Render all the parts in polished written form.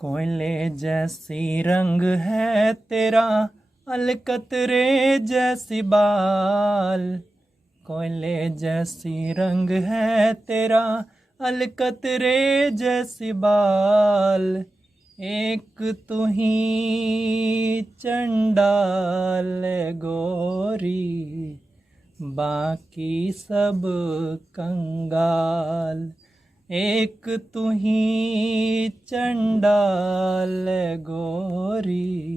कोयले जैसी रंग है तेरा, अलकतरे जैसी बाल। कोयले जैसी रंग है तेरा, अलकतरे जैसी बाल। एक तू ही चंडाल गोरी, बाकी सब कंगाल। एक तू ही चंडाल गोरी,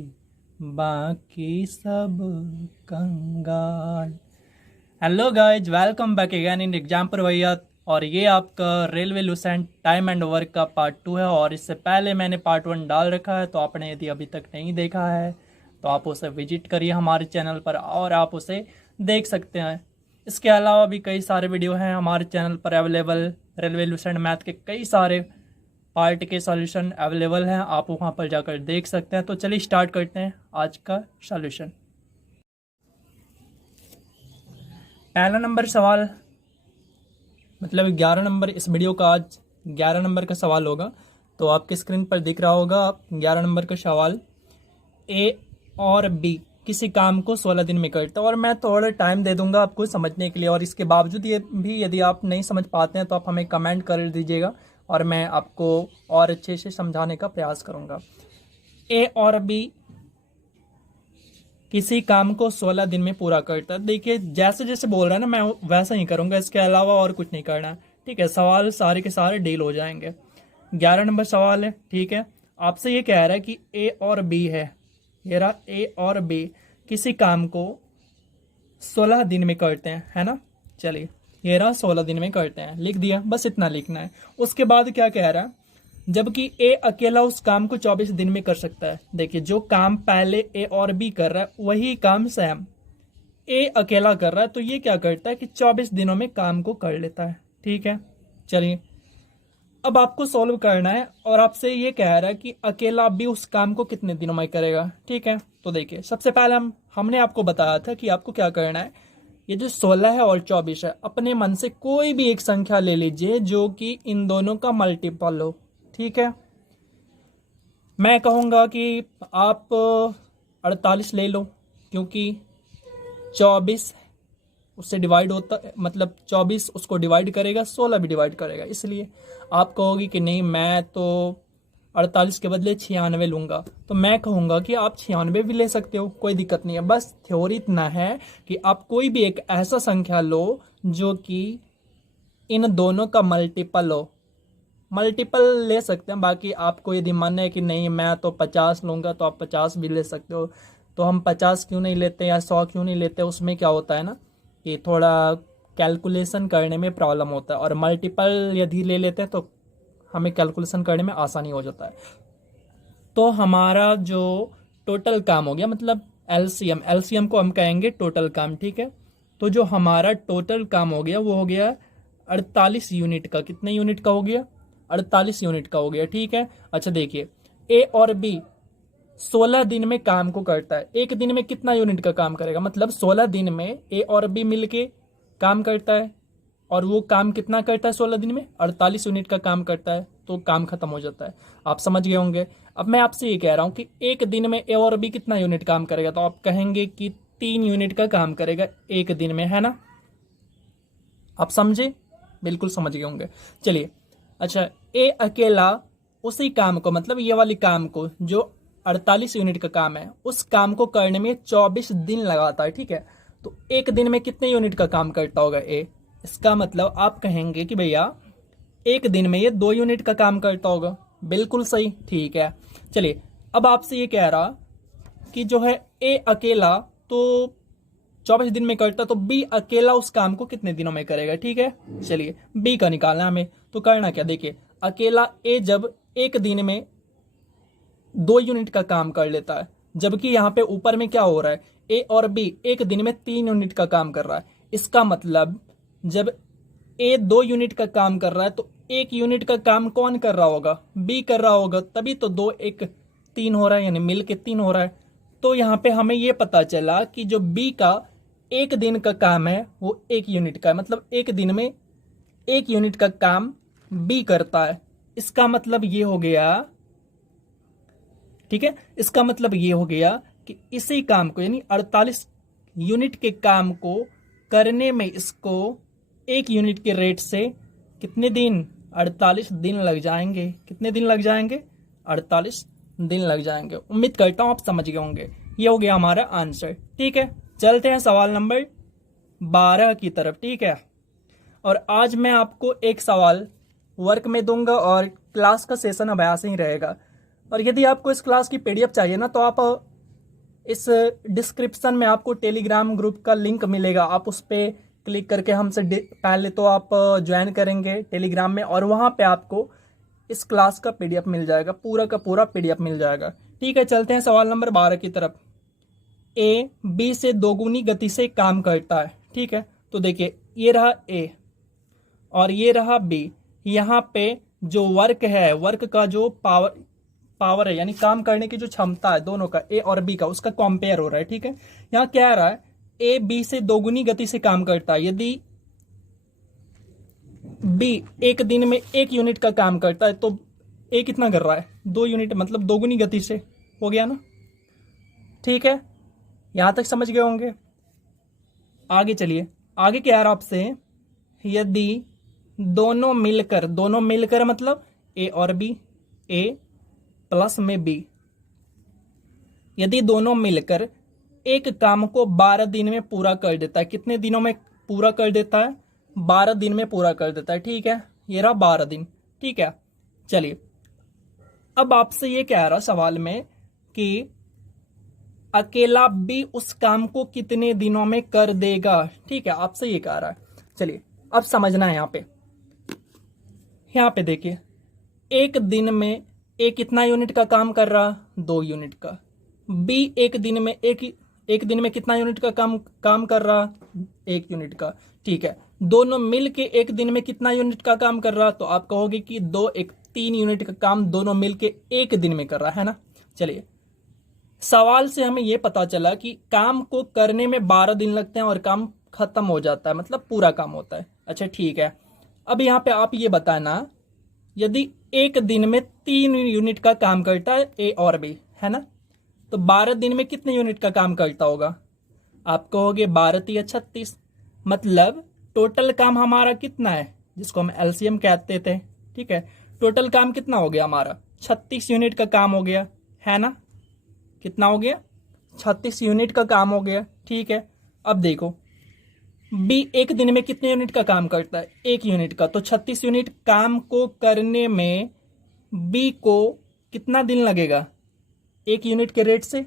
बाकी सब कंगाल। Hello guys, welcome back again in example भैया। और ये आपका railway Lucent time and work का पार्ट 2 है। और इससे पहले मैंने पार्ट 1 डाल रखा है, तो आपने यदि अभी तक नहीं देखा है तो आप उसे विजिट करिए हमारे चैनल पर और आप उसे देख सकते हैं। इसके अलावा भी कई सारे वीडियो हैं हमारे चैनल पर अवेलेबल। रेलवे लुसेंट मैथ के कई सारे पार्ट के सॉल्यूशन अवेलेबल हैं, आप वहाँ पर जाकर देख सकते हैं। तो चलिए स्टार्ट करते हैं आज का सॉल्यूशन। पहला नंबर सवाल, मतलब 11 नंबर इस वीडियो का आज 11 नंबर का सवाल होगा। तो आपके स्क्रीन पर दिख रहा होगा आप 11 नंबर का सवाल। ए और बी किसी काम को 16 दिन में करता है। और मैं थोड़ा टाइम दे दूंगा आपको समझने के लिए, और इसके बावजूद ये भी यदि आप नहीं समझ पाते हैं तो आप हमें कमेंट कर दीजिएगा और मैं आपको और अच्छे से समझाने का प्रयास करूंगा। ए और बी किसी काम को 16 दिन में पूरा करता है। देखिए जैसे जैसे बोल रहा है ना, मैं वैसा ही करूंगा, इसके अलावा और कुछ नहीं करना है। ठीक है, सवाल सारे के सारे डील हो जाएंगे। 11 नंबर सवाल है। ठीक है, आपसे ये कह रहा है कि ए और बी है, ये रहा ए और बी किसी काम को 16 दिन में करते हैं, है ना। चलिए ये रहा 16 दिन में करते हैं, लिख दिया, बस इतना लिखना है। उसके बाद क्या कह रहा है, जबकि ए अकेला उस काम को 24 दिन में कर सकता है। देखिए जो काम पहले ए और बी कर रहा है वही काम सैम ए अकेला कर रहा है, तो ये क्या करता है कि 24 दिनों में काम को कर लेता है। ठीक है, चलिए अब आपको सॉल्व करना है और आपसे ये कह रहा है कि अकेला भी उस काम को कितने दिनों में करेगा। ठीक है, तो देखिए सबसे पहले हमने आपको बताया था कि आपको क्या करना है। ये जो 16 है और 24 है, अपने मन से कोई भी एक संख्या ले लीजिए जो कि इन दोनों का मल्टीपल हो। ठीक है, मैं कहूँगा कि आप 48 ले लो, क्योंकि 24 उससे डिवाइड होता, मतलब 24 उसको डिवाइड करेगा, 16 भी डिवाइड करेगा। इसलिए आप कहोगे कि नहीं मैं तो 48 के बदले 96 लूँगा, तो मैं कहूँगा कि आप 96 भी ले सकते हो, कोई दिक्कत नहीं है। बस थ्योरी इतना है कि आप कोई भी एक ऐसा संख्या लो जो कि इन दोनों का मल्टीपल हो। मल्टीपल ले सकते हैं, बाकी आपको यदि मन है कि नहीं मैं तो 50 लूँगा तो आप 50 भी ले सकते हो। तो हम 50 क्यों नहीं लेते या 100 क्यों नहीं लेते, उसमें क्या होता है ना कि थोड़ा कैलकुलेशन करने में प्रॉब्लम होता है, और मल्टीपल यदि ले लेते हैं तो हमें कैलकुलेशन करने में आसानी हो जाता है। तो हमारा जो टोटल काम हो गया, मतलब एलसीएम, एलसीएम को हम कहेंगे टोटल काम। ठीक है, तो जो हमारा टोटल काम हो गया वो हो गया 48 यूनिट का। कितने यूनिट का हो गया? 48 यूनिट का हो गया। ठीक है, अच्छा देखिए ए और बी 16 दिन में काम को करता है। एक दिन में कितना यूनिट का काम करेगा, मतलब 16 दिन में ए और बी मिलके काम करता है, और वो काम कितना करता है 16 दिन में? 48 यूनिट का काम करता है, तो काम खत्म हो जाता है। आप समझ गए होंगे। अब मैं आपसे ये कह रहा हूँ कि एक दिन में ए और बी कितना यूनिट काम करेगा, तो आप कहेंगे कि 3 यूनिट का काम करेगा एक दिन में, है ना। आप समझे, बिल्कुल समझ गए होंगे। चलिए अच्छा, ए अकेला उसी काम को, मतलब ये वाली काम को जो 48 यूनिट का काम है, उस काम को करने में 24 दिन लगाता है। ठीक है, तो एक दिन में कितने यूनिट का काम करता होगा ए? इसका मतलब आप कहेंगे कि भैया एक दिन में ये 2 यूनिट का काम करता होगा। बिल्कुल सही, ठीक है। चलिए अब आपसे ये कह रहा कि जो है ए अकेला तो 24 दिन में करता, तो बी अकेला उस काम को कितने दिनों में करेगा। ठीक है, चलिए बी का निकालना हमें। तो करना क्या, देखिए अकेला ए जब एक दिन में 2 यूनिट का काम कर लेता है, जबकि यहाँ पे ऊपर में क्या हो रहा है, ए और बी एक दिन में 3 यूनिट का काम कर रहा है। इसका मतलब जब ए 2 यूनिट का काम कर रहा है तो 1 यूनिट का काम कौन कर रहा होगा? बी कर रहा होगा, तभी तो 2 1 3 हो रहा है, यानी मिल के 3 हो रहा है। तो यहाँ पे हमें ये पता चला कि जो बी का एक दिन का काम है वो 1 यूनिट का है, मतलब एक दिन में 1 यूनिट का काम बी करता है। इसका मतलब ये हो गया ठीक है, इसका मतलब ये हो गया कि इसी काम को यानी 48 यूनिट के काम को करने में इसको 1 यूनिट के रेट से कितने दिन, 48 दिन लग जाएंगे। कितने दिन लग जाएंगे, 48 दिन लग जाएंगे। उम्मीद करता हूं आप समझ गए होंगे। ये हो गया हमारा आंसर। ठीक है, चलते हैं सवाल नंबर 12 की तरफ। ठीक है, और आज मैं आपको एक सवाल वर्क में दूंगा और क्लास का सेशन अब ऐसे ही रहेगा। और यदि आपको इस क्लास की पीडीएफ चाहिए ना, तो आप इस डिस्क्रिप्शन में आपको टेलीग्राम ग्रुप का लिंक मिलेगा, आप उस पर क्लिक करके हमसे पहले तो आप ज्वाइन करेंगे टेलीग्राम में, और वहाँ पे आपको इस क्लास का पीडीएफ मिल जाएगा, पूरा का पूरा पीडीएफ मिल जाएगा। ठीक है, चलते हैं सवाल नंबर 12 की तरफ। ए बी से दोगुनी गति से काम करता है। ठीक है, तो देखिए ये रहा ए और ये रहा बी। यहाँ पे जो वर्क है, वर्क का जो पावर है यानी काम करने की जो क्षमता है दोनों का, ए और बी का, उसका कंपेयर हो रहा है। ठीक है, यहाँ क्या आ रहा है, ए बी से दोगुनी गति से काम करता है। यदि बी एक दिन में 1 यूनिट का काम करता है तो ए कितना कर रहा है, 2 यूनिट, मतलब दोगुनी गति से हो गया ना। ठीक है, यहां तक समझ गए होंगे। आगे चलिए, आगे क्या आ रहा आपसे, यदि दोनों मिलकर मतलब ए और बी, ए प्लस में बी, यदि दोनों मिलकर एक काम को 12 दिन में पूरा कर देता है। कितने दिनों में पूरा कर देता है, 12 दिन में पूरा कर देता है। ठीक है, ये रहा 12 दिन। ठीक है, चलिए अब आपसे ये कह रहा सवाल में कि अकेला बी उस काम को कितने दिनों में कर देगा। ठीक है, आपसे ये कह रहा है। चलिए अब समझना है। यहाँ पे देखिए, एक दिन में ए कितना यूनिट का काम कर रहा, 2 यूनिट का। बी एक दिन में कितना यूनिट का काम कर रहा, 1 यूनिट का। ठीक है, दोनों मिल के एक दिन में कितना यूनिट का काम कर रहा, तो आप कहोगे कि 2 1 3 यूनिट का काम दोनों मिल के एक दिन में कर रहा है ना। चलिए, सवाल से हमें यह पता चला कि काम को करने में 12 दिन लगते हैं और काम खत्म हो जाता है, मतलब पूरा काम होता है। अच्छा ठीक है, अब यहाँ पे आप ये बताना, यदि एक दिन में 3 यूनिट का काम करता है ए और बी, है ना, तो 12 दिन में कितने यूनिट का काम करता होगा। आप कहोगे 12 3 36, मतलब टोटल काम हमारा कितना है, जिसको हम एलसीएम कहते थे। ठीक है, टोटल काम कितना हो गया हमारा, 36 यूनिट का काम हो गया, है ना। कितना हो गया, 36 यूनिट का काम हो गया। ठीक है, अब देखो बी एक दिन में कितने यूनिट का काम करता है, 1 यूनिट का, तो 36 यूनिट काम को करने में बी को कितना दिन लगेगा, 1 यूनिट के रेट से,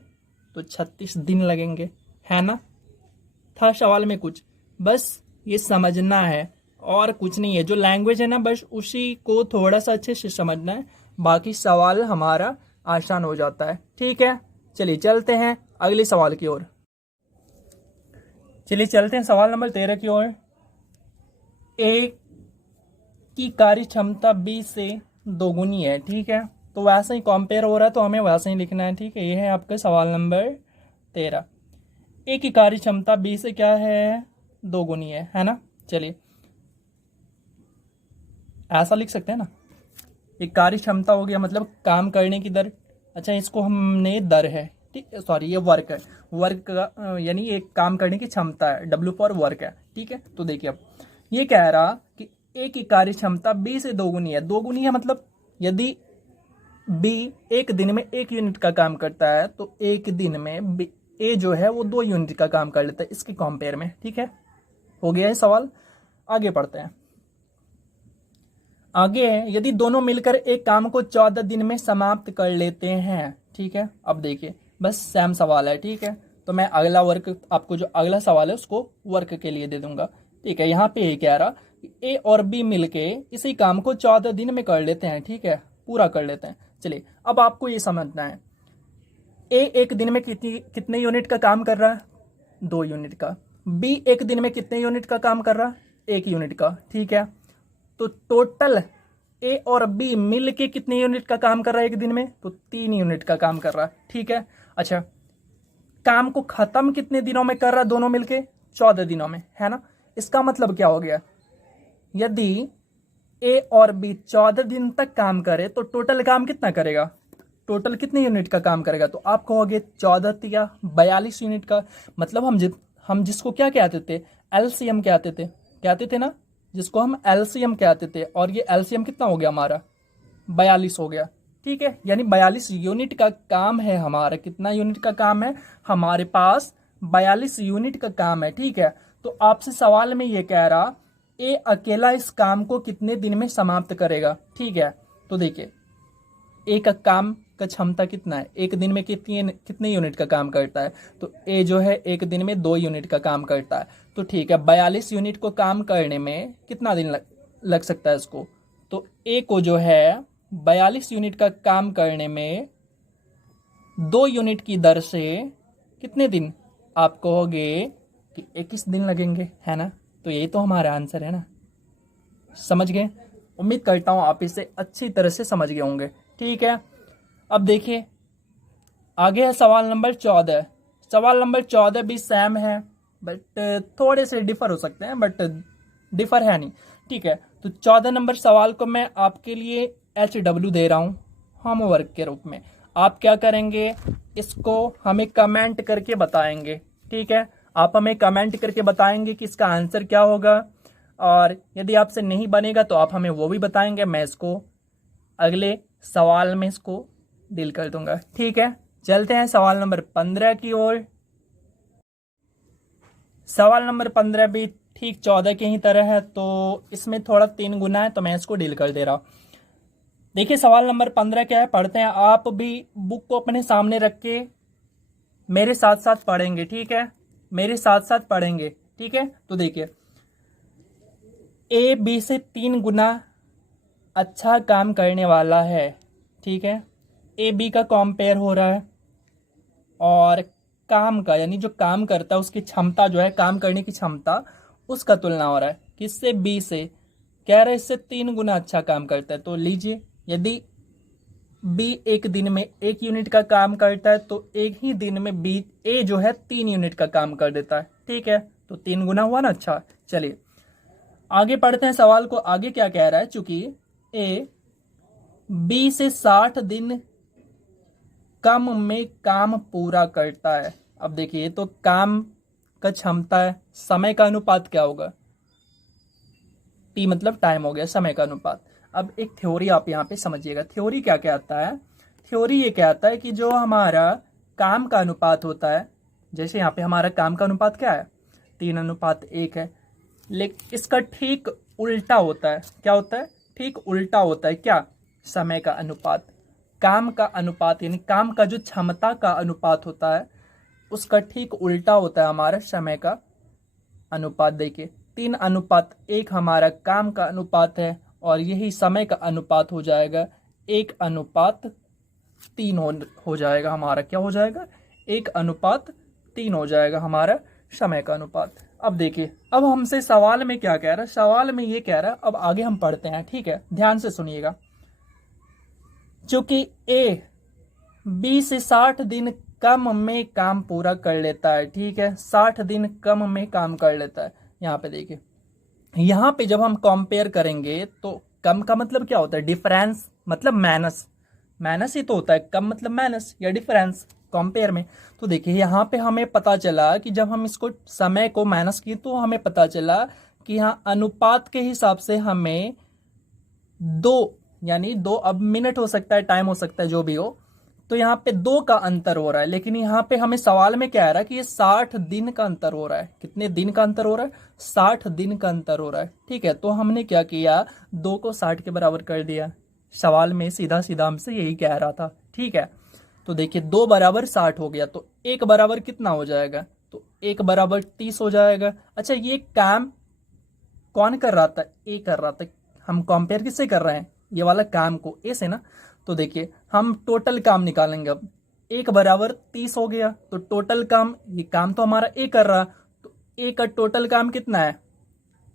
तो 36 दिन लगेंगे, है ना। था सवाल में कुछ, बस ये समझना है और कुछ नहीं है। जो लैंग्वेज है ना, बस उसी को थोड़ा सा अच्छे से समझना है, बाकी सवाल हमारा आसान हो जाता है। ठीक है, चलिए चलते हैं अगले सवाल की ओर। चलिए चलते हैं सवाल नंबर 13 की ओर। ए की कार्य क्षमता बी से दोगुनी है। ठीक है, तो वैसे ही कंपेयर हो रहा है, तो हमें वैसे ही लिखना है। ठीक है, ये है आपका सवाल नंबर 13। ए की कार्य क्षमता बी से क्या है, दोगुनी है ना। चलिए ऐसा लिख सकते हैं ना, एक कार्य क्षमता हो गया मतलब काम करने की दर। अच्छा, इसको हमने दर है, ठीक है, सॉरी ये वर्क है, वर्क का यानी एक काम करने की क्षमता है, W फॉर वर्क है। ठीक है, तो देखिए अब ये कह रहा कि ए की कार्य क्षमता बी से दोगुनी है। दोगुनी है मतलब यदि बी एक दिन में 1 यूनिट का काम करता है, तो एक दिन में ए जो है वो 2 यूनिट का काम कर लेता है इसके कंपेयर में। ठीक है, हो गया है सवाल। आगे पढ़ते हैं। आगे है, यदि दोनों मिलकर एक काम को 14 दिन में समाप्त कर लेते हैं। ठीक है, अब देखिए बस सेम सवाल है। ठीक है, तो मैं अगला वर्क आपको जो अगला सवाल है उसको वर्क के लिए दे दूंगा। ठीक है, यहाँ पे ये कह रहा ए और बी मिलके इसी काम को 14 दिन में कर लेते हैं। ठीक है, पूरा कर लेते हैं। चलिए अब आपको ये समझना है, ए एक दिन में कितने यूनिट का काम कर रहा है, 2 यूनिट का। बी एक दिन में कितने यूनिट का काम कर रहा है, 1 यूनिट का। ठीक है, तो टोटल ए और बी मिल के कितने यूनिट का काम कर रहा है एक दिन में, तो 3 यूनिट का काम कर रहा है। ठीक है, अच्छा काम को खत्म कितने दिनों में कर रहा है दोनों मिलके, 14 दिनों में, है ना। इसका मतलब क्या हो गया, यदि ए और बी 14 दिन तक काम करे तो टोटल काम कितना करेगा, टोटल कितने यूनिट का काम करेगा, तो आप कहोगे 14 या 42 यूनिट का। मतलब हम जिसको क्या कहते थे, एलसीएम कहते थे ना, जिसको हम एलसीएम कहते थे, और ये एलसीएम कितना हो गया हमारा, 42 हो गया। ठीक है, यानी 42 यूनिट का काम है हमारा। कितना यूनिट का काम है हमारे पास, 42 यूनिट का काम है। ठीक है, तो आपसे सवाल में ये कह रहा ए अकेला इस काम को कितने दिन में समाप्त करेगा। ठीक है, तो देखिए ए का काम का क्षमता कितना है, एक दिन में कितने यूनिट का काम करता है, तो ए जो है एक दिन में 2 यूनिट का काम करता है। तो ठीक है, 42 यूनिट को काम करने में कितना दिन लग सकता है इसको, तो ए को जो है 42 यूनिट का काम करने में 2 यूनिट की दर से कितने दिन, आप कहोगे कि 21 दिन लगेंगे, है ना। तो यही तो हमारा आंसर है ना, समझ गए। उम्मीद करता हूं आप इसे अच्छी तरह से समझ गए होंगे। ठीक है, अब देखिए आगे है सवाल नंबर 14। सवाल नंबर 14 भी सेम है, बट थोड़े से डिफर हो सकते हैं, बट डिफर है नहीं। ठीक है, तो 14 नंबर सवाल को मैं आपके लिए HW दे रहा हूं होमवर्क के रूप में। आप क्या करेंगे, इसको हमें कमेंट करके बताएंगे। ठीक है, आप हमें कमेंट करके बताएंगे कि इसका आंसर क्या होगा, और यदि आपसे नहीं बनेगा तो आप हमें वो भी बताएंगे। मैं इसको अगले सवाल में इसको डील कर दूंगा। ठीक है, चलते हैं सवाल नंबर 15 की ओर। सवाल नंबर 15 भी ठीक 14 की ही तरह है, तो इसमें थोड़ा 3 गुना है, तो मैं इसको डील कर दे रहा हूं। देखिए सवाल नंबर 15 क्या है, पढ़ते हैं। आप भी बुक को अपने सामने रख के मेरे साथ साथ पढ़ेंगे। ठीक है, मेरे साथ साथ पढ़ेंगे। ठीक है, तो देखिए ए बी से 3 गुना अच्छा काम करने वाला है। ठीक है, ए बी का कंपेयर हो रहा है, और काम का यानी जो काम करता है उसकी क्षमता जो है, काम करने की क्षमता, उसका तुलना हो रहा है किससे, बी से। कह रहे इससे 3 गुना अच्छा काम करता है। तो लीजिए, यदि बी एक दिन में 1 यूनिट का काम करता है, तो एक ही दिन में बी ए जो है 3 यूनिट का काम कर देता है। ठीक है, तो 3 गुना हुआ ना। अच्छा, चलिए आगे पढ़ते हैं सवाल को। आगे क्या कह रहा है, चूंकि ए बी से 60 दिन कम में काम पूरा करता है। अब देखिए, तो काम का क्षमता है, समय का अनुपात क्या होगा, टी मतलब टाइम हो गया, समय का अनुपात। अब एक थ्योरी आप यहाँ पे समझिएगा। थ्योरी क्या कहता है, थ्योरी ये कहता है कि जो हमारा काम का अनुपात होता है, जैसे यहाँ पे हमारा काम का अनुपात क्या है, 3:1 है, लेकिन इसका ठीक उल्टा होता है। क्या होता है, ठीक उल्टा होता है क्या, समय का अनुपात। काम का अनुपात यानी काम का जो क्षमता का अनुपात होता है, उसका ठीक उल्टा होता है हमारा समय का अनुपात। देखिए 3:1 हमारा काम का अनुपात है, और यही समय का अनुपात हो जाएगा 1:3 हो जाएगा हमारा। क्या हो जाएगा, 1:3 हो जाएगा हमारा समय का अनुपात। अब देखिए, अब हमसे सवाल में क्या कह रहा है, सवाल में ये कह रहा है, अब आगे हम पढ़ते हैं। ठीक है, ध्यान से सुनिएगा। चूंकि ए बी से 60 दिन कम में काम पूरा कर लेता है। ठीक है, 60 दिन कम में काम कर लेता है। यहाँ पे देखिए, यहाँ पे जब हम कंपेयर करेंगे तो कम का मतलब क्या होता है, डिफरेंस मतलब माइनस, माइनस ही तो होता है, कम मतलब माइनस या डिफरेंस कंपेयर में। तो देखिए यहाँ पे हमें पता चला कि जब हम इसको समय को माइनस किए तो हमें पता चला कि यहाँ अनुपात के हिसाब से हमें 2 यानी 2, अब मिनट हो सकता है, टाइम हो सकता है, जो भी हो, तो यहाँ पे 2 का अंतर हो रहा है। लेकिन यहाँ पे हमें सवाल में क्या आ रहा है कि ये 60 दिन का अंतर हो रहा है। कितने दिन का अंतर हो रहा है, 60 दिन का अंतर हो रहा है। ठीक है, तो हमने क्या किया, 2 को 60 के बराबर कर दिया। सवाल में सीधा सीधा हमसे यही कह रहा था। ठीक है, तो देखिए 2 बराबर 60 हो गया, तो 1 बराबर कितना हो जाएगा, तो 1 बराबर 30 हो जाएगा। अच्छा, ये काम कौन कर रहा था, ए कर रहा था। हम कंपेयर किससे कर रहे हैं, ये वाला काम को ए से ना। तो देखिए हम टोटल काम निकालेंगे। अब 1 बराबर 30 हो गया, तो टोटल काम, ये काम तो हमारा ए कर रहा, तो ए का टोटल काम कितना है,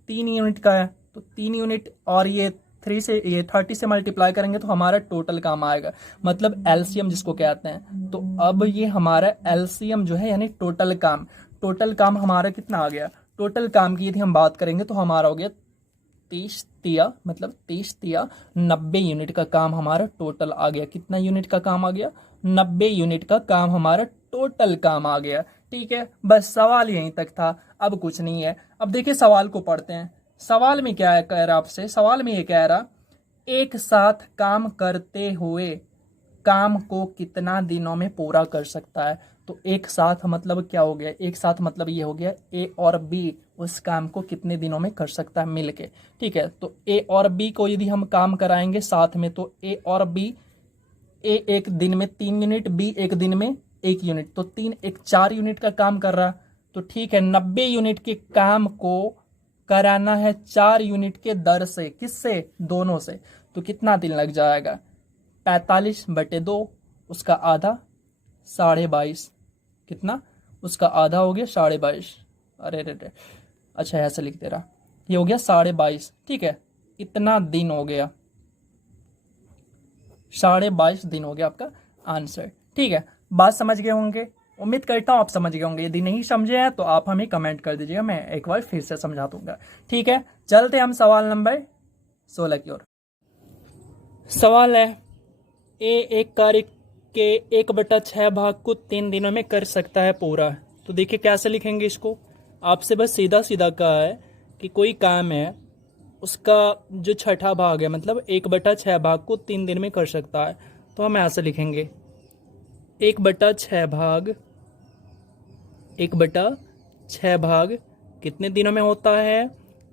3 यूनिट का है। तो 3 यूनिट और ये 30 से मल्टीप्लाई करेंगे तो हमारा टोटल काम आएगा, मतलब एलसीएम जिसको कहते हैं। तो अब ये हमारा एलसीएम जो है यानी टोटल काम हमारा कितना आ गया, टोटल काम की यदि हम बात करेंगे तो हमारा हो गया 30 तिया मतलब 30 तिया 90 यूनिट का काम हमारा टोटल आ गया। कितना यूनिट का काम आ गया? 90 यूनिट का काम हमारा टोटल काम आ गया। ठीक है, बस सवाल यहीं तक था, अब कुछ नहीं है। अब देखिए सवाल को पढ़ते हैं। सवाल में क्या है कह रहा आपसे, सवाल में ये कह रहा एक साथ काम करते हुए काम को कितना दिनों में पूरा कर सकता है। तो एक साथ मतलब क्या हो गया? एक साथ मतलब ये हो गया ए और बी उस काम को कितने दिनों में कर सकता है मिलके। ठीक है, तो ए और बी को यदि हम काम कराएंगे साथ में तो ए और बी, ए एक दिन में 3 यूनिट, बी एक दिन में 1 यूनिट, तो 3 एक 4 यूनिट का काम कर रहा। तो ठीक है, 90 यूनिट के काम को कराना है 4 यूनिट के दर से। किससे? दोनों से। तो कितना दिन लग जाएगा? 45/2, उसका आधा 22.5। कितना? उसका आधा हो गया 22.5। अरे रे रे, अच्छा ऐसे लिख दे रहा, ये हो गया 22.5। ठीक है, इतना दिन हो गया, 22.5 दिन हो गया आपका आंसर। ठीक है, बात समझ गए होंगे, उम्मीद करता हूँ आप समझ गए होंगे। यदि नहीं समझे हैं तो आप हमें कमेंट कर दीजिएगा, मैं एक बार फिर से समझा दूंगा। ठीक है, चलते हम सवाल नंबर 16 की ओर। सवाल है ए एक कार्य के 1/6 भाग को 3 दिनों में कर सकता है पूरा। तो देखिए कैसे लिखेंगे इसको। आपसे बस सीधा सीधा कहा है कि कोई काम है, उसका जो छठा भाग है मतलब 1/6 भाग को 3 दिन में कर सकता है। तो हम ऐसे लिखेंगे 1/6 भाग, 1/6 भाग कितने दिनों में होता है?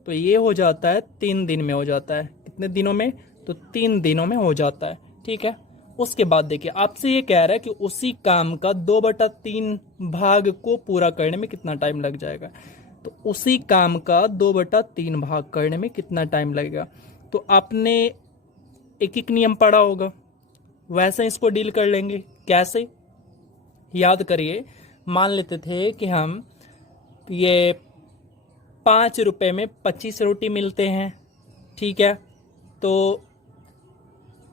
तो ये हो जाता है 3 दिन में हो जाता है। कितने दिनों में? तो 3 दिनों में हो जाता है। ठीक है, उसके बाद देखिए आपसे ये कह रहा है कि उसी काम का 2/3 भाग को पूरा करने में कितना टाइम लग जाएगा। तो उसी काम का 2/3 भाग करने में कितना टाइम लगेगा। तो आपने एक एक नियम पढ़ा होगा, वैसे इसको डील कर लेंगे। कैसे? याद करिए, मान लेते थे कि हम ये 5 रुपए में 25 रोटी मिलते हैं। ठीक है, तो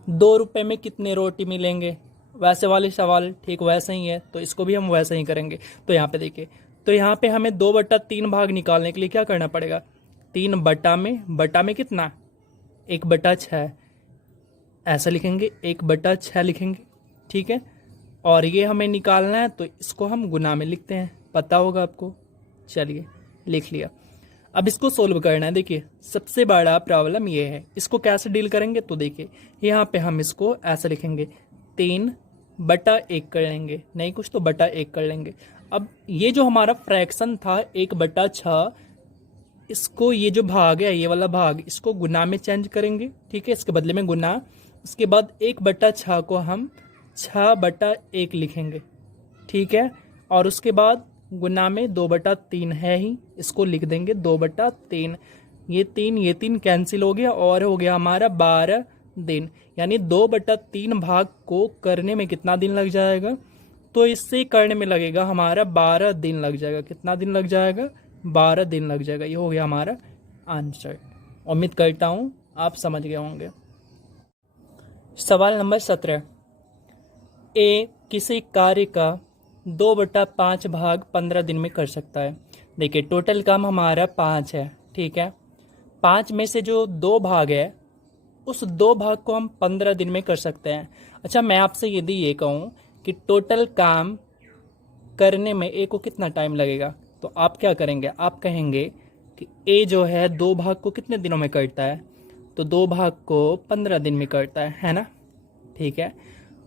2 रुपए में कितने रोटी मिलेंगे? वैसे वाले सवाल ठीक वैसे ही है, तो इसको भी हम वैसे ही करेंगे। तो यहाँ पे देखिए, तो यहाँ पे हमें 2/3 भाग निकालने के लिए क्या करना पड़ेगा? 3 बटा में कितना? 1/6 ऐसा लिखेंगे, 1/6 लिखेंगे। ठीक है, और ये हमें निकालना है तो इसको हम गुना में लिखते हैं, पता होगा आपको। चलिए लिख लिया। अब इसको सोल्व करना है। देखिए सबसे बड़ा प्रॉब्लम ये है, इसको कैसे डील करेंगे? तो देखिए यहाँ पे हम इसको ऐसे लिखेंगे, 3/1 कर लेंगे, नहीं कुछ तो बटा 1 कर लेंगे। अब ये जो हमारा फ्रैक्शन था 1/6, इसको ये जो भाग है ये वाला भाग इसको गुना में चेंज करेंगे। ठीक है, इसके बदले में गुना, उसके बाद 1/6 को हम 6/1 लिखेंगे। ठीक है, और उसके बाद गुना में 2/3 है ही, इसको लिख देंगे 2/3। ये 3 कैंसिल हो गया और हो गया हमारा 12 दिन। यानी 2/3 भाग को करने में कितना दिन लग जाएगा? तो इससे करने में लगेगा हमारा 12 दिन लग जाएगा। कितना दिन लग जाएगा? 12 दिन लग जाएगा। ये हो गया हमारा आंसर। उम्मीद करता हूँ आप समझ गए होंगे। सवाल नंबर 17, ए किसी कार्य का 2/5 भाग 15 दिन में कर सकता है। देखिए टोटल काम हमारा 5 है। ठीक है, 5 में से जो 2 भाग है उस 2 भाग को हम 15 दिन में कर सकते हैं। अच्छा, मैं आपसे यदि ये कहूँ कि टोटल काम करने में ए को कितना टाइम लगेगा, तो आप क्या करेंगे? आप कहेंगे कि ए जो है 2 भाग को कितने दिनों में करता है? तो 2 भाग को 15 दिन में करता है ना। ठीक है,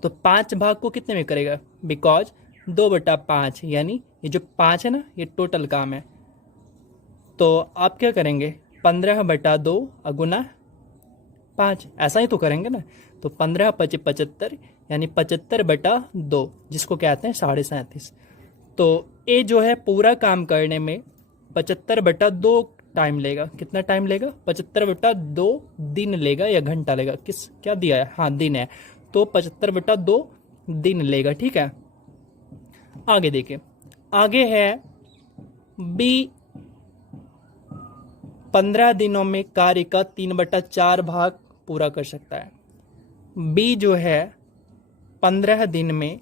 तो 5 भाग को कितने में करेगा? बिकॉज 2/5 यानी ये जो 5 है ना, ये टोटल काम है। तो आप क्या करेंगे? 15/2 गुना 5, ऐसा ही तो करेंगे ना। तो 15×5 = 75 यानी 75/2, जिसको कहते हैं 37.5। तो ये जो है पूरा काम करने में 75/2 टाइम लेगा। कितना टाइम लेगा? 75/2 दिन लेगा या घंटा लेगा, किस क्या दिया है? हाँ दिन है, तो 75/2 दिन लेगा। ठीक है, आगे देखिए, आगे है बी 15 दिनों में कार्य का 3/4 भाग पूरा कर सकता है। बी जो है 15 दिन में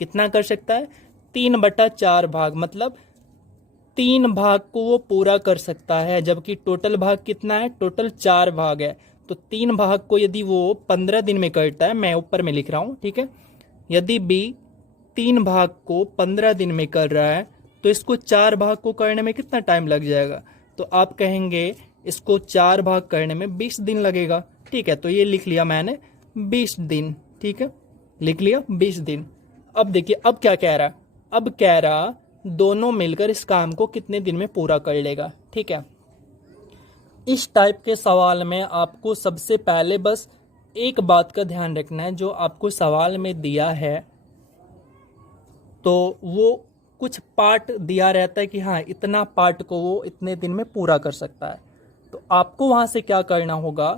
कितना कर सकता है? 3/4 भाग, मतलब 3 भाग को वो पूरा कर सकता है, जबकि टोटल भाग कितना है, टोटल 4 भाग है। तो 3 भाग को यदि वो 15 दिन में करता है, मैं ऊपर में लिख रहा हूँ, ठीक है, यदि बी 3 भाग को 15 दिन में कर रहा है तो इसको 4 भाग को करने में कितना टाइम लग जाएगा, तो आप कहेंगे इसको 4 भाग करने में 20 दिन लगेगा। ठीक है, तो ये लिख लिया मैंने 20 दिन, ठीक है, लिख लिया 20 दिन। अब देखिए अब क्या कह रहा है, अब कह रहा दोनों मिलकर इस काम को कितने दिन में पूरा कर लेगा। ठीक है, इस टाइप के सवाल में आपको सबसे पहले बस एक बात का ध्यान रखना है, जो आपको सवाल में दिया है तो वो कुछ पार्ट दिया रहता है कि हाँ इतना पार्ट को वो इतने दिन में पूरा कर सकता है। तो आपको वहाँ से क्या करना होगा,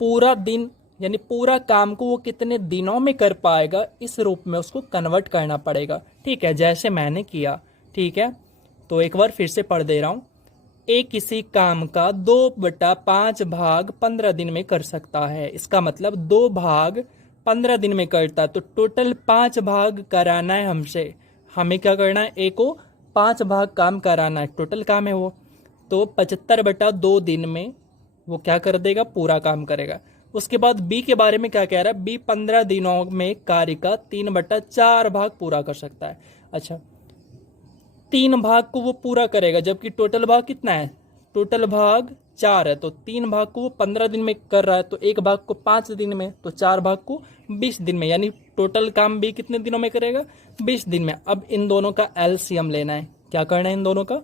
पूरा दिन यानी पूरा काम को वो कितने दिनों में कर पाएगा इस रूप में उसको कन्वर्ट करना पड़ेगा। ठीक है, जैसे मैंने किया। ठीक है, तो एक बार फिर से पढ़ दे रहा हूँ। ए किसी काम का 2/5 भाग 15 दिन में कर सकता है। इसका मतलब 2 भाग 15 दिन में करता है, तो टोटल 5 भाग कराना है हमसे। हमें क्या करना है, ए को 5 भाग काम कराना है, टोटल काम है वो। तो 75/2 दिन में वो क्या कर देगा, पूरा काम करेगा। उसके बाद बी के बारे में क्या कह रहा है, बी 15 दिनों में कार्य का 3/4 भाग पूरा कर सकता है। अच्छा, 3 भाग को वो पूरा करेगा, जबकि टोटल भाग कितना है, टोटल भाग 4 है। तो 3 भाग को वो 15 दिन में कर रहा है, तो 1 भाग को 5 दिन में, तो 4 भाग को 20 दिन में, यानी टोटल काम भी कितने दिनों में करेगा, 20 दिन में। अब इन दोनों का एलसीएम लेना है। क्या करना है, इन दोनों का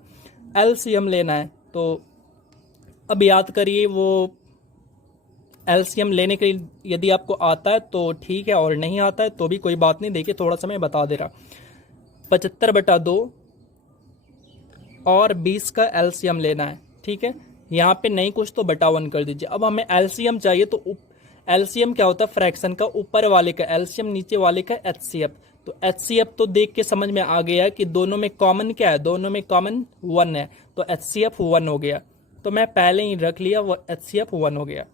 एलसीएम लेना है। तो अब याद करिए, वो एलसीएम लेने के लिए यदि आपको आता है तो ठीक है, और नहीं आता है तो भी कोई बात नहीं। देखिए थोड़ा सा मैं बता दे रहा, 75/2 और 20 का एलसीएम लेना है। ठीक है, यहाँ पे नहीं कुछ तो बटा 1 कर दीजिए। अब हमें एलसीएम चाहिए, तो एलसीएम क्या होता है, फ्रैक्शन का ऊपर वाले का एलसीएम, नीचे वाले का एचसीएफ। तो एचसीएफ तो देख के समझ में आ गया कि दोनों में कॉमन क्या है, दोनों में कॉमन 1 है, तो एचसीएफ 1 हो गया। तो मैं पहले ही रख लिया, वो एचसीएफ 1 हो गया।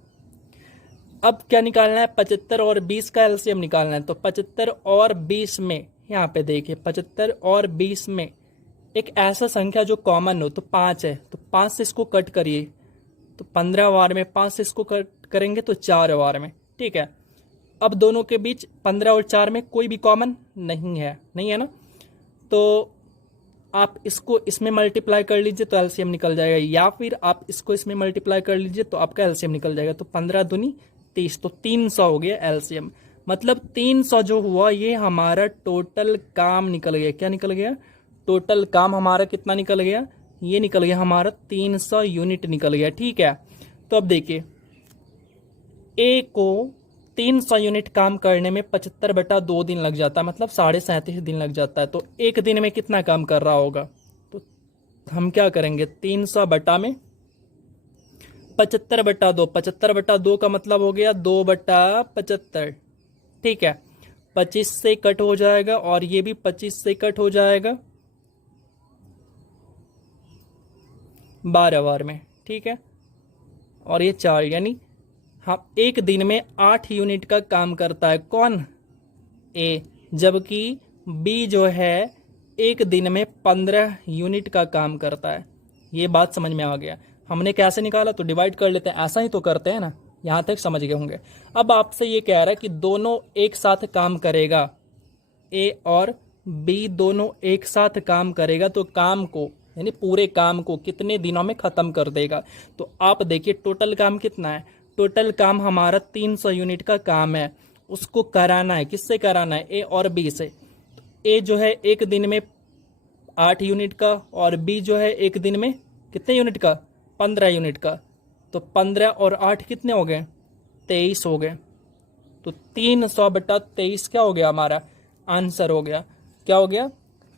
अब क्या निकालना है, 75 और 20 का एलसीएम निकालना है। तो 75 और 20 में, यहाँ पे देखिए 75 और 20 में एक ऐसा संख्या जो कॉमन हो, तो 5 है, तो 5 से इसको कट करिए, तो 15 बार में 5 से इसको कट करेंगे तो 4 बार में। ठीक है, अब दोनों के बीच 15 और 4 में कोई भी कॉमन नहीं है, नहीं है ना, तो आप इसको इसमें मल्टीप्लाई कर लीजिए तो एलसीएम निकल जाएगा, या फिर आप इसको इसमें मल्टीप्लाई कर लीजिए तो आपका एलसीएम निकल जाएगा। तो 15 दूनी 30, तो 300 हो गया एलसीएम। मतलब 300 जो हुआ ये हमारा टोटल काम निकल गया। क्या निकल गया, टोटल काम हमारा कितना निकल गया, ये निकल गया हमारा 300 यूनिट निकल गया। ठीक है, तो अब देखिए ए को 300 यूनिट काम करने में 75/2 दिन लग जाता है, मतलब 37.5 दिन लग जाता है। तो एक दिन में कितना काम कर रहा होगा, तो हम क्या करेंगे, 300 बटा में 75/2, 75/2 का मतलब हो गया 2/75। ठीक है, 25 से कट हो जाएगा और ये भी 25 से कट हो जाएगा 12 बार में। ठीक है, और ये 4, यानी हाँ एक दिन में 8 यूनिट का काम करता है। कौन, ए, जबकि बी जो है एक दिन में 15 यूनिट का काम करता है। ये बात समझ में आ गया। हमने कैसे निकाला, तो डिवाइड कर लेते हैं, ऐसा ही तो करते हैं ना, यहाँ तक समझ गए होंगे। अब आपसे ये कह रहा है कि दोनों एक साथ काम करेगा, ए और बी दोनों एक साथ काम करेगा, तो काम को यानी पूरे काम को कितने दिनों में खत्म कर देगा। तो आप देखिए टोटल काम कितना है, टोटल काम हमारा 300 यूनिट का काम है, उसको कराना है, किससे कराना है, ए और बी से। ए जो है एक दिन में 8 यूनिट का, और बी जो है एक दिन में कितने यूनिट का, 15 यूनिट का। तो 15 और 8 कितने हो गए, 23 हो गए। तो 300/23 क्या हो गया, हमारा आंसर हो गया। क्या हो गया,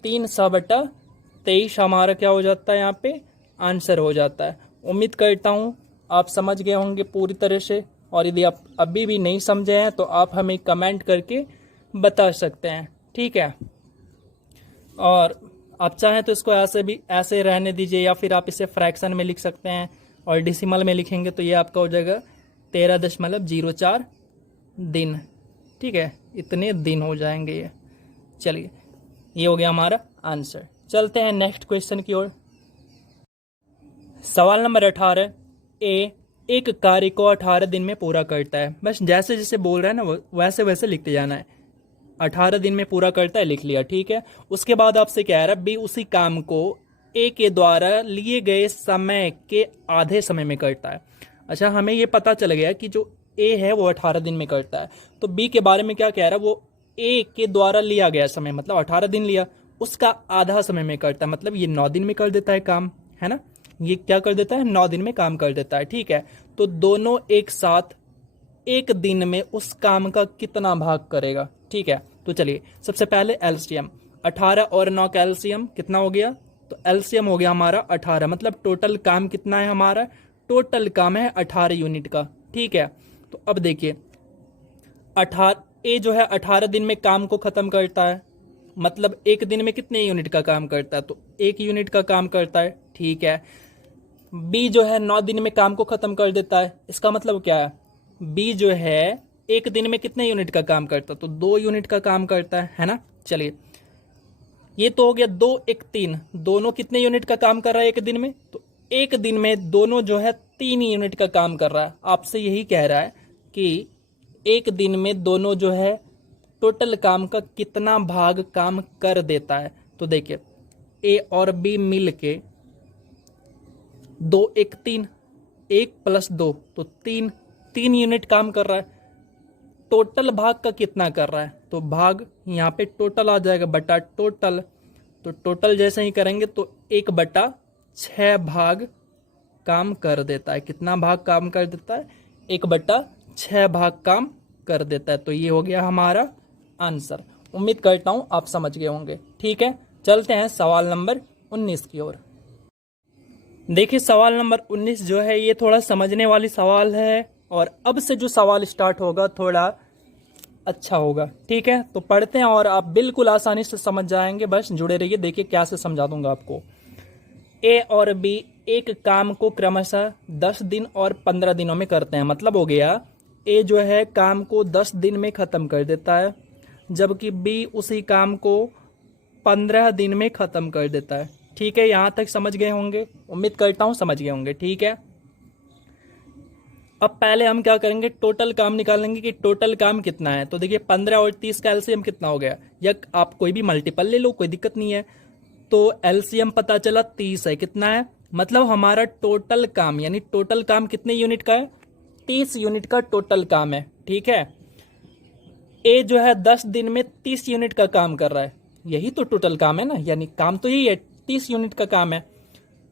300/23 हमारा क्या हो जाता है, यहाँ पे आंसर हो जाता है। उम्मीद करता हूँ आप समझ गए होंगे पूरी तरह से, और यदि आप अभी भी नहीं समझे हैं तो आप हमें कमेंट करके बता सकते हैं। ठीक है, और आप चाहें तो इसको ऐसे भी ऐसे रहने दीजिए, या फिर आप इसे फ्रैक्शन में लिख सकते हैं, और डेसिमल में लिखेंगे तो ये आपका हो जाएगा 13.04 दिन। ठीक है, इतने दिन हो जाएंगे ये। चलिए, ये हो गया हमारा आंसर। चलते हैं नेक्स्ट क्वेश्चन की ओर। सवाल नंबर 18, ए एक कार्य को 18 दिन में पूरा करता है। बस जैसे जैसे बोल रहा है ना वैसे वैसे लिखते जाना है। 18 दिन में पूरा करता है, लिख लिया, ठीक है। उसके बाद आपसे कह रहा है बी उसी काम को ए के द्वारा लिए गए समय के आधे समय में करता है। अच्छा, हमें ये पता चल गया कि जो ए है वो 18 दिन में करता है, तो बी के बारे में क्या कह रहा है, वो ए के द्वारा लिया गया समय मतलब 18 दिन लिया, उसका आधा समय में करता है, मतलब ये 9 दिन में कर देता है काम, है ना। ये क्या कर देता है, 9 दिन में काम कर देता है, ठीक है। तो दोनों एक साथ एक दिन में उस काम का कितना भाग करेगा, ठीक है। तो चलिए सबसे पहले एलसीएम, 18 और 9 का एलसीएम कितना हो गया, तो एलसीएम हो गया हमारा 18, मतलब टोटल काम कितना है हमारा, टोटल काम है 18 यूनिट का, ठीक है। तो अब देखिए 18 ए जो है 18 दिन में काम को खत्म करता है, मतलब एक दिन में कितने यूनिट का काम करता है, तो 1 यूनिट का काम करता है, ठीक है। बी जो है 9 दिन में काम को खत्म कर देता है, इसका मतलब क्या है, बी जो है एक दिन में कितने यूनिट का काम करता है, तो 2 यूनिट का काम करता है ना। चलिए ये तो हो गया 2 1 3, दोनों कितने यूनिट का काम कर रहा है एक दिन में, तो एक दिन में दोनों जो है 3 यूनिट का काम कर रहा है। आपसे यही कह रहा है कि एक दिन में दोनों जो है टोटल काम का कितना भाग काम कर देता है। तो देखिए ए और बी मिल के 2 1 3, 1 + 2 तो 3 यूनिट काम कर रहा है। टोटल भाग का कितना कर रहा है, तो भाग यहाँ पे टोटल आ जाएगा बटा टोटल, तो टोटल जैसे ही करेंगे तो 1/6 भाग काम कर देता है। कितना भाग काम कर देता है, 1/6 भाग काम कर देता है। तो ये हो गया हमारा आंसर। उम्मीद करता हूँ आप समझ गए होंगे, ठीक है। चलते हैं सवाल नंबर 19 की ओर। देखिए सवाल नंबर 19 जो है ये थोड़ा समझने वाली सवाल है, और अब से जो सवाल स्टार्ट होगा थोड़ा अच्छा होगा, ठीक है। तो पढ़ते हैं और आप बिल्कुल आसानी से समझ जाएंगे, बस जुड़े रहिए, देखिए क्या से समझा दूंगा आपको। ए और बी एक काम को क्रमशः 10 दिन और 15 दिनों में करते हैं, मतलब हो गया ए जो है काम को 10 दिन में ख़त्म कर देता है, जबकि बी उसी काम को 15 दिन में ख़त्म कर देता है, ठीक है। यहाँ तक समझ गए होंगे, उम्मीद करता हूँ समझ गए होंगे, ठीक है। अब पहले हम क्या करेंगे, टोटल काम निकालेंगे कि टोटल काम कितना है। तो देखिए 15 और 30 का एलसीएम कितना हो गया, या आप कोई भी मल्टीपल ले लो, कोई दिक्कत नहीं है। तो एलसीएम पता चला 30 है, कितना है, मतलब हमारा टोटल काम, यानी टोटल काम कितने यूनिट का है, 30 यूनिट का टोटल काम है, ठीक है। ए जो है 10 दिन में 30 यूनिट का काम कर रहा है, यही तो टोटल काम है ना, यानी काम तो यही है, 30 यूनिट का काम है।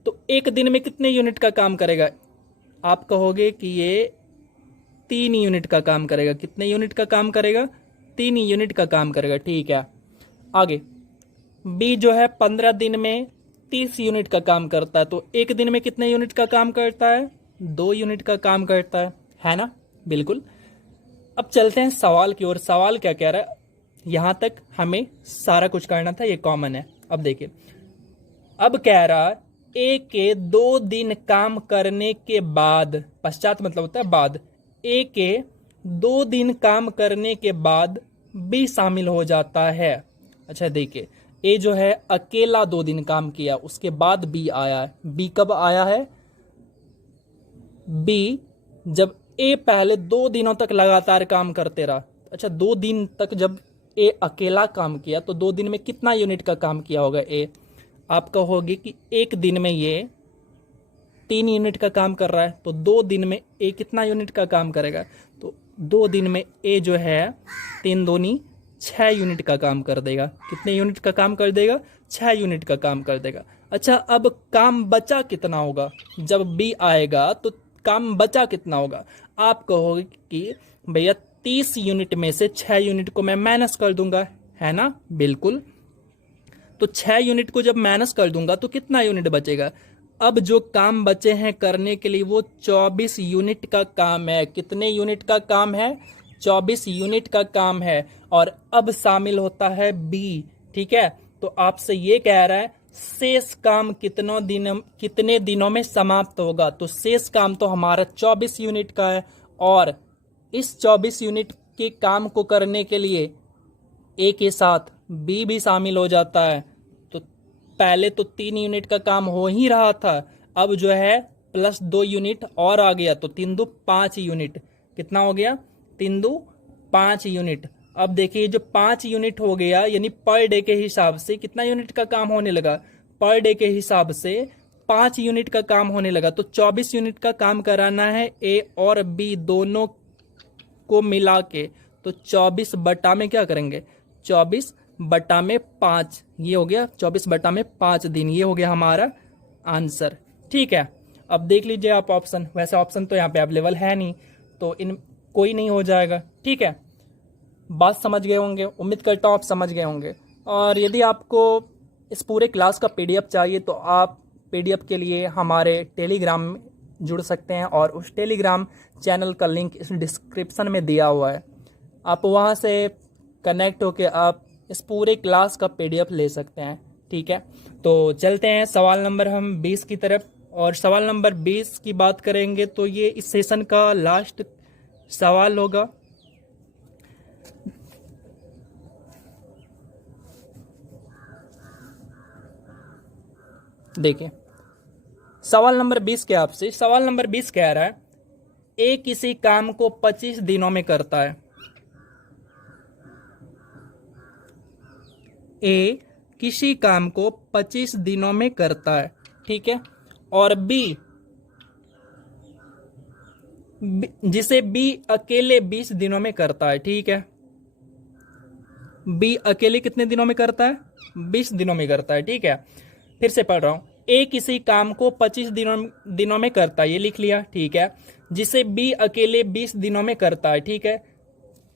तो एक दिन में कितने यूनिट का काम करेगा, आप कहोगे कि ये 3 यूनिट का काम करेगा। कितने यूनिट का काम करेगा, 3 यूनिट का काम करेगा, ठीक है। आगे बी जो है 15 दिन में 30 यूनिट का काम करता है, तो एक दिन में कितने यूनिट का काम करता है, 2 यूनिट का काम करता है ना, बिल्कुल। अब चलते हैं सवाल की ओर। सवाल क्या कह रहा है, यहां तक हमें सारा कुछ करना था, ये कॉमन है। अब देखिए अब कह रहा है ए के 2 दिन काम करने के बाद, पश्चात मतलब होता है बाद, ए के 2 दिन काम करने के बाद बी शामिल हो जाता है। अच्छा देखिए ए जो है अकेला 2 दिन काम किया, उसके बाद बी आया है। बी कब आया है, बी जब ए पहले 2 दिनों तक लगातार काम करते रहा। अच्छा 2 दिन तक जब ए अकेला काम किया तो 2 दिन में कितना यूनिट का काम किया होगा ए, आप कहोगे कि एक दिन में ये 3 यूनिट का काम कर रहा है, तो 2 दिन में ए कितना यूनिट का काम करेगा, तो 2 दिन में ए जो है 3 दूनी 6 यूनिट का काम कर देगा। कितने यूनिट का काम कर देगा, 6 यूनिट का काम कर देगा। अच्छा अब काम बचा कितना होगा, जब बी आएगा तो काम बचा कितना होगा, आप कहोगे कि भैया 30 यूनिट में से 6 यूनिट को मैं माइनस कर दूंगा, है ना, बिल्कुल। तो 6 यूनिट को जब माइनस कर दूंगा तो कितना यूनिट बचेगा, अब जो काम बचे हैं करने के लिए वो 24 यूनिट का काम है। कितने यूनिट का काम है, 24 यूनिट का काम है। और अब शामिल होता है बी, ठीक है। तो आपसे ये कह रहा है शेष काम कितने दिनों में समाप्त होगा, तो शेष काम तो हमारा 24 यूनिट का है, और इस 24 यूनिट के काम को करने के लिए ए के साथ बी भी शामिल हो जाता है। तो पहले तो 3 यूनिट का काम हो ही रहा था, अब जो है प्लस 2 यूनिट और आ गया, तो 3 दो 5 यूनिट। कितना हो गया? 3 दो 5 यूनिट। अब देखिए जो 5 यूनिट हो गया, यानी पर डे के हिसाब से कितना यूनिट का काम होने लगा? पर डे के हिसाब से 5 यूनिट का काम होने लगा। तो 24 यूनिट का काम कराना है ए और बी दोनों को मिला के। तो 24 बटा में क्या करेंगे? 24 बटा में 5, ये हो गया 24 बटा में 5 दिन, ये हो गया हमारा आंसर। ठीक है, अब देख लीजिए आप ऑप्शन। वैसे ऑप्शन तो यहाँ पे अवेलेबल है नहीं, तो इन कोई नहीं हो जाएगा। ठीक है, बात समझ गए होंगे, उम्मीद करता हूँ आप समझ गए होंगे। और यदि आपको इस पूरे क्लास का पीडीएफ चाहिए तो आप पीडीएफ के लिए हमारे टेलीग्राम में जुड़ सकते हैं, और उस टेलीग्राम चैनल का लिंक इस डिस्क्रिप्शन में दिया हुआ है। आप वहाँ से कनेक्ट होकर आप इस पूरे क्लास का पीडीएफ ले सकते हैं। ठीक है, तो चलते हैं सवाल नंबर हम 20 की तरफ। और सवाल नंबर 20 की बात करेंगे तो ये इस सेशन का लास्ट सवाल होगा। देखिए सवाल नंबर 20 के आपसे, सवाल नंबर 20 कह रहा है ए किसी काम को 25 दिनों में करता है। ए किसी काम को 25 दिनों में करता है, ठीक है। और बी, जिसे बी अकेले 20 दिनों में करता है, ठीक है। बी अकेले कितने दिनों में करता है? 20 दिनों में करता है, ठीक है। फिर से पढ़ रहा हूं, ए किसी काम को 25 दिनों में करता है, ये लिख लिया, ठीक है। जिसे बी अकेले 20 दिनों में करता है, ठीक है।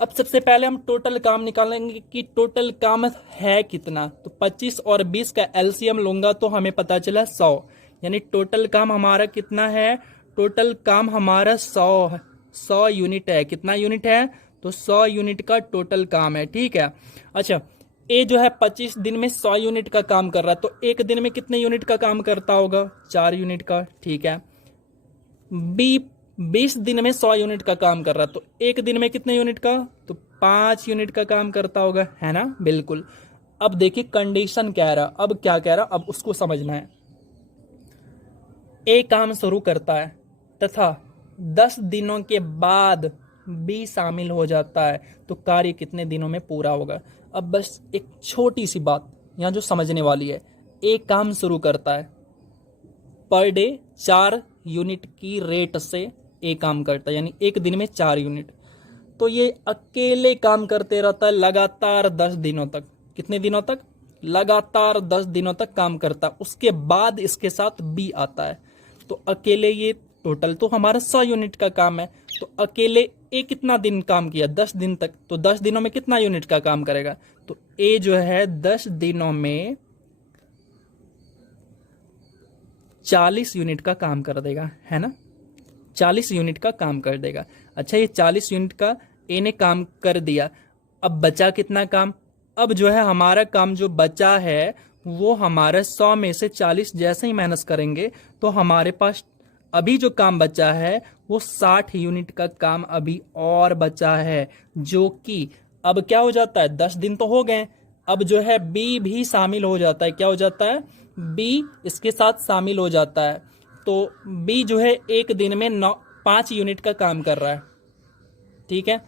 अब सबसे पहले हम टोटल काम निकालेंगे कि टोटल काम है कितना। तो 25 और 20 का एलसीएम लूंगा तो हमें पता चला 100, यानी टोटल काम हमारा कितना है? टोटल काम हमारा 100 यूनिट है। कितना यूनिट है? तो 100 यूनिट का टोटल काम है, ठीक है। अच्छा, ए जो है 25 दिन में 100 यूनिट का काम कर रहा है, तो एक दिन में कितने यूनिट का काम करता होगा? 4 यूनिट का, ठीक है। बी 20 दिन में 100 यूनिट का काम कर रहा है, तो एक दिन में कितने यूनिट का? तो 5 यूनिट का काम करता होगा, है ना? बिल्कुल। अब देखिए कंडीशन कह रहा, अब क्या कह रहा, अब उसको समझना है। ए काम शुरू करता है तथा 10 दिनों के बाद बी शामिल हो जाता है, तो कार्य कितने दिनों में पूरा होगा? अब बस एक छोटी सी बात यहाँ जो समझने वाली है, ए काम शुरू करता है, पर डे 4 यूनिट की रेट से ए काम करता है, यानी एक दिन में 4 यूनिट। तो ये अकेले काम करते रहता है लगातार 10 दिनों तक। कितने दिनों तक? लगातार 10 दिनों तक काम करता है। उसके बाद इसके साथ बी आता है, तो अकेले ये टोटल तो हमारा 100 यूनिट का काम है। तो अकेले ए कितना दिन काम किया? 10 दिन तक। तो 10 दिनों में कितना यूनिट का काम करेगा? तो ए जो है 10 दिनों में 40 यूनिट का काम कर देगा, है ना? 40 यूनिट का काम कर देगा। अच्छा, ये 40 यूनिट का ए ने काम कर दिया। अब बचा कितना काम? अब जो है हमारा काम जो बचा है वो हमारा 100 में से 40 जैसे ही माइनस करेंगे तो हमारे पास अभी जो काम बचा है वो 60 यूनिट का काम अभी और बचा है, जो कि अब क्या हो जाता है? 10 दिन तो हो गए, अब जो है बी भी शामिल हो जाता है। क्या हो जाता है? बी इसके साथ शामिल हो जाता है। तो बी जो है एक दिन में 5 यूनिट का काम कर रहा है, ठीक है।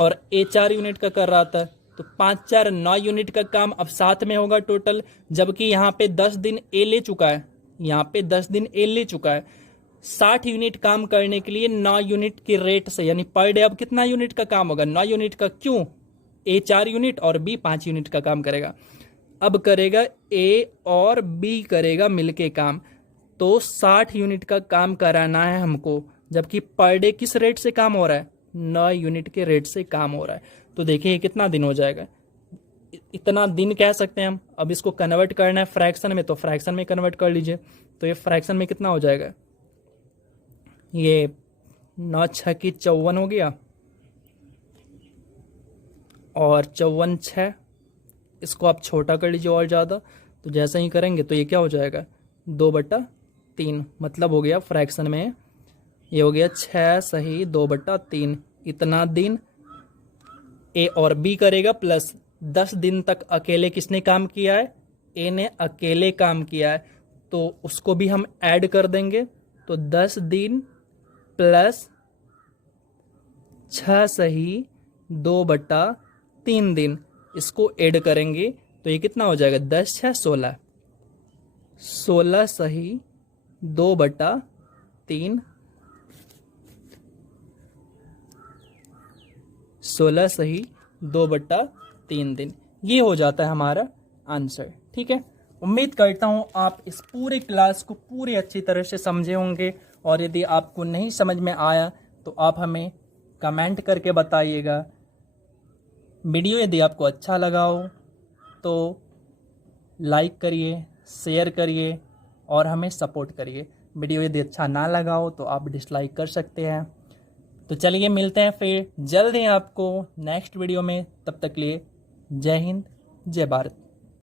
और ए 4 यूनिट का कर रहा था, तो 5 4 9 यूनिट का काम अब साथ में होगा टोटल। जबकि यहाँ पे 10 दिन ए ले चुका है, यहाँ पे 10 दिन ए ले चुका है। 60 यूनिट काम करने के लिए 9 यूनिट की रेट से, यानी पर डे अब कितना यूनिट का काम होगा? 9 यूनिट का। क्यों? ए 4 यूनिट और बी 5 यूनिट का काम करेगा। अब करेगा ए और बी करेगा मिलके काम, तो 60 यूनिट का काम कराना है हमको। जबकि पर डे किस रेट से काम हो रहा है? 9 यूनिट के रेट से काम हो रहा है। तो देखिए कितना दिन हो जाएगा? इतना दिन कह सकते हैं हम। अब इसको कन्वर्ट करना है फ्रैक्शन में, तो फ्रैक्शन में कन्वर्ट कर लीजिए। तो ये फ्रैक्शन में कितना हो जाएगा? ये 9 6 की 54 हो गया, और 54 6, इसको आप छोटा कर लीजिए और ज़्यादा। तो जैसे ही करेंगे तो ये क्या हो जाएगा? 2/3, मतलब हो गया फ्रैक्शन में ये हो गया 6 सही 2/3। इतना दिन ए और बी करेगा, प्लस 10 दिन तक अकेले किसने काम किया है? ए ने अकेले काम किया है तो उसको भी हम ऐड कर देंगे। तो 10 दिन प्लस 6 सही 2/3 दिन, इसको ऐड करेंगे तो ये कितना हो जाएगा, 10 6 16, 16 सही 2/3, 16 सही 2/3 दिन। ये हो जाता है हमारा आंसर। ठीक है, उम्मीद करता हूँ आप इस पूरे क्लास को पूरी अच्छी तरह से समझे होंगे, और यदि आपको नहीं समझ में आया तो आप हमें कमेंट करके बताइएगा। वीडियो यदि आपको अच्छा लगा हो तो लाइक करिए, शेयर करिए और हमें सपोर्ट करिए। वीडियो यदि अच्छा ना लगा हो तो आप डिसलाइक कर सकते हैं। तो चलिए मिलते हैं फिर जल्द ही आपको नेक्स्ट वीडियो में। तब तक लिए जय हिंद, जय भारत।